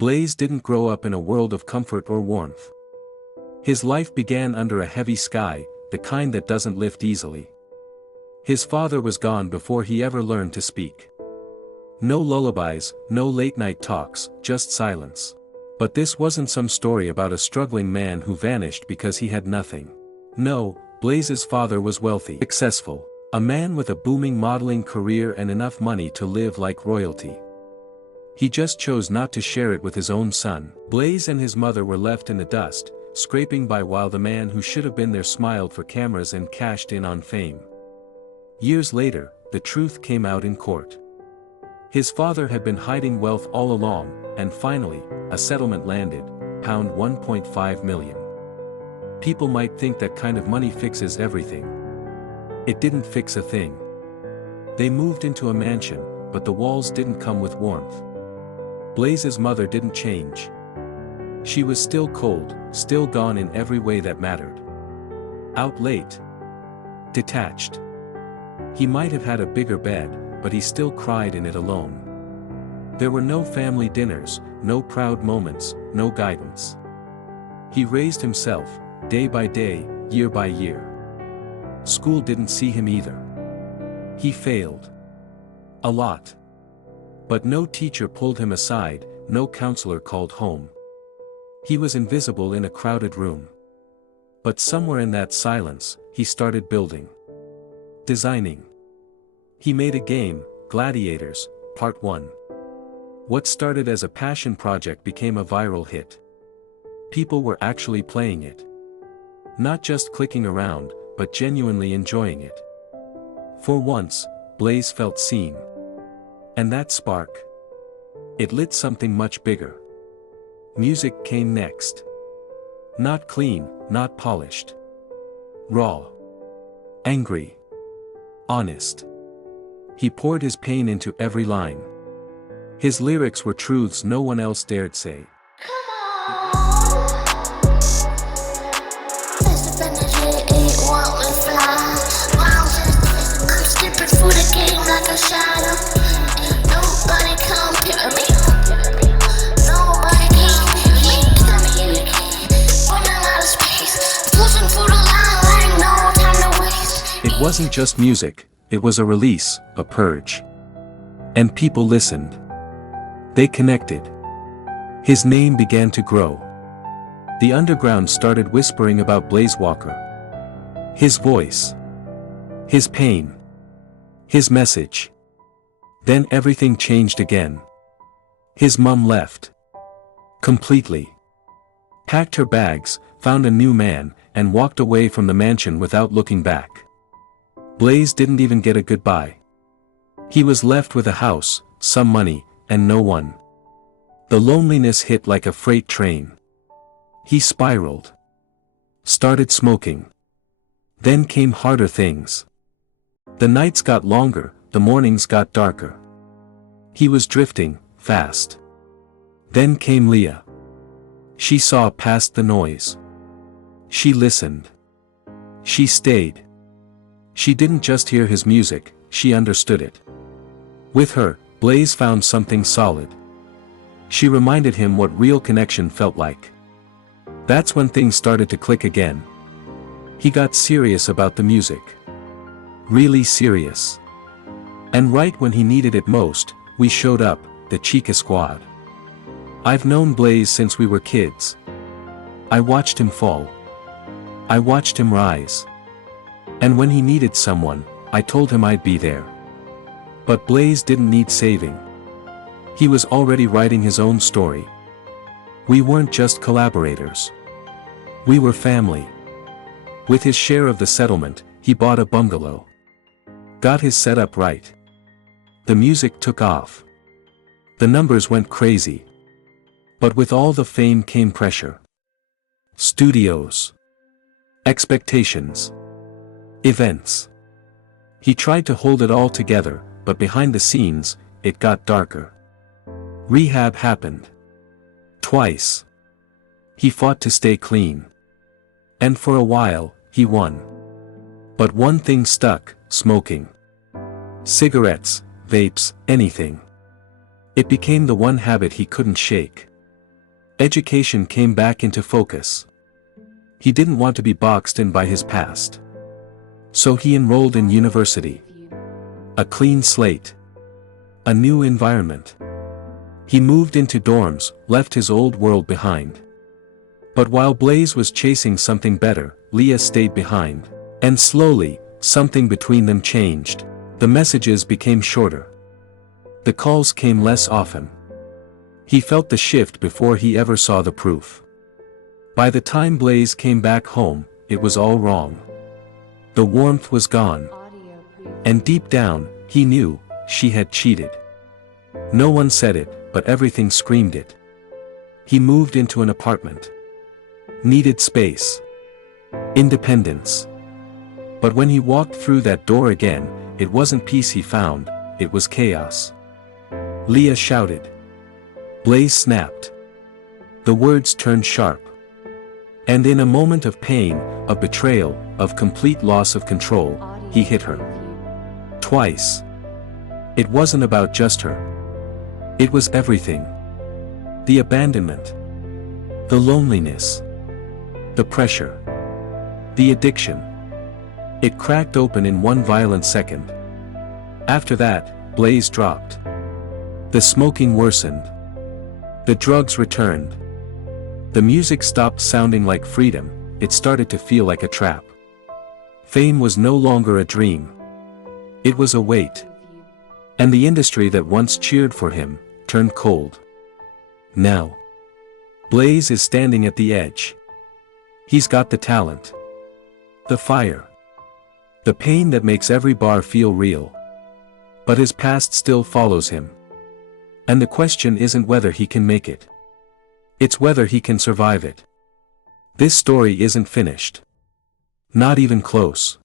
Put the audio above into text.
Blaze didn't grow up in a world of comfort or warmth. His life began under a heavy sky, the kind that doesn't lift easily. His father was gone before he ever learned to speak. No lullabies, no late-night talks, just silence. But this wasn't some story about a struggling man who vanished because he had nothing. No, Blaze's father was wealthy, successful, a man with a booming modeling career and enough money to live like royalty. He just chose not to share it with his own son. Blaze and his mother were left in the dust, scraping by while the man who should have been there smiled for cameras and cashed in on fame. Years later, the truth came out in court. His father had been hiding wealth all along, and finally, a settlement landed, pound 1.5 million. People might think that kind of money fixes everything. It didn't fix a thing. They moved into a mansion, but the walls didn't come with warmth. Blaze's mother didn't change. She was still cold, still gone in every way that mattered. Out late. Detached. He might have had a bigger bed, but he still cried in it alone. There were no family dinners, no proud moments, no guidance. He raised himself, day by day, year by year. School didn't see him either. He failed. A lot. But no teacher pulled him aside, no counselor called home. He was invisible in a crowded room. But somewhere in that silence, he started building. Designing. He made a game, Gladiators, Part 1. What started as a passion project became a viral hit. People were actually playing it. Not just clicking around, but genuinely enjoying it. For once, Blaze felt seen. And that spark. It lit something much bigger. Music came next. Not clean, not polished. Raw. Angry. Honest. He poured his pain into every line. His lyrics were truths no one else dared say. It wasn't just music, it was a release, a purge. And people listened. They connected. His name began to grow. The underground started whispering about BlazeWalker. His voice. His pain. His message. Then everything changed again. His mom left. Completely. Packed her bags, found a new man, and walked away from the mansion without looking back. Blaze didn't even get a goodbye. He was left with a house, some money, and no one. The loneliness hit like a freight train. He spiraled. Started smoking. Then came harder things. The nights got longer, the mornings got darker. He was drifting, fast. Then came Leah. She saw past the noise. She listened. She stayed. She didn't just hear his music, she understood it. With her, Blaze found something solid. She reminded him what real connection felt like. That's when things started to click again. He got serious about the music. Really serious. And right when he needed it most, we showed up, the CheekaSquad. I've known Blaze since we were kids. I watched him fall. I watched him rise. And when he needed someone, I told him I'd be there. But Blaze didn't need saving. He was already writing his own story. We weren't just collaborators. We were family. With his share of the settlement, he bought a bungalow. Got his setup right. The music took off. The numbers went crazy. But with all the fame came pressure. Studios. Expectations. Events. He tried to hold it all together, but behind the scenes, it got darker. Rehab happened. Twice. He fought to stay clean. And for a while, he won. But one thing stuck, smoking. Cigarettes, vapes, anything. It became the one habit he couldn't shake. Education came back into focus. He didn't want to be boxed in by his past. So he enrolled in university. A clean slate. A new environment. He moved into dorms, left his old world behind. But while Blaze was chasing something better, Leah stayed behind. And slowly, something between them changed. The messages became shorter. The calls came less often. He felt the shift before he ever saw the proof. By the time Blaze came back home, it was all wrong. The warmth was gone. And deep down, he knew, she had cheated. No one said it, but everything screamed it. He moved into an apartment. Needed space. Independence. But when he walked through that door again, it wasn't peace he found, it was chaos. Leah shouted. Blaze snapped. The words turned sharp. And in a moment of pain, of betrayal, of complete loss of control, he hit her. Twice. It wasn't about just her. It was everything. The abandonment. The loneliness. The pressure. The addiction. It cracked open in one violent second. After that, Blaze dropped. The smoking worsened. The drugs returned. The music stopped sounding like freedom, it started to feel like a trap. Fame was no longer a dream. It was a weight. And the industry that once cheered for him, turned cold. Now, Blaze is standing at the edge. He's got the talent. The fire. The pain that makes every bar feel real. But his past still follows him. And the question isn't whether he can make it. It's whether he can survive it. This story isn't finished. Not even close.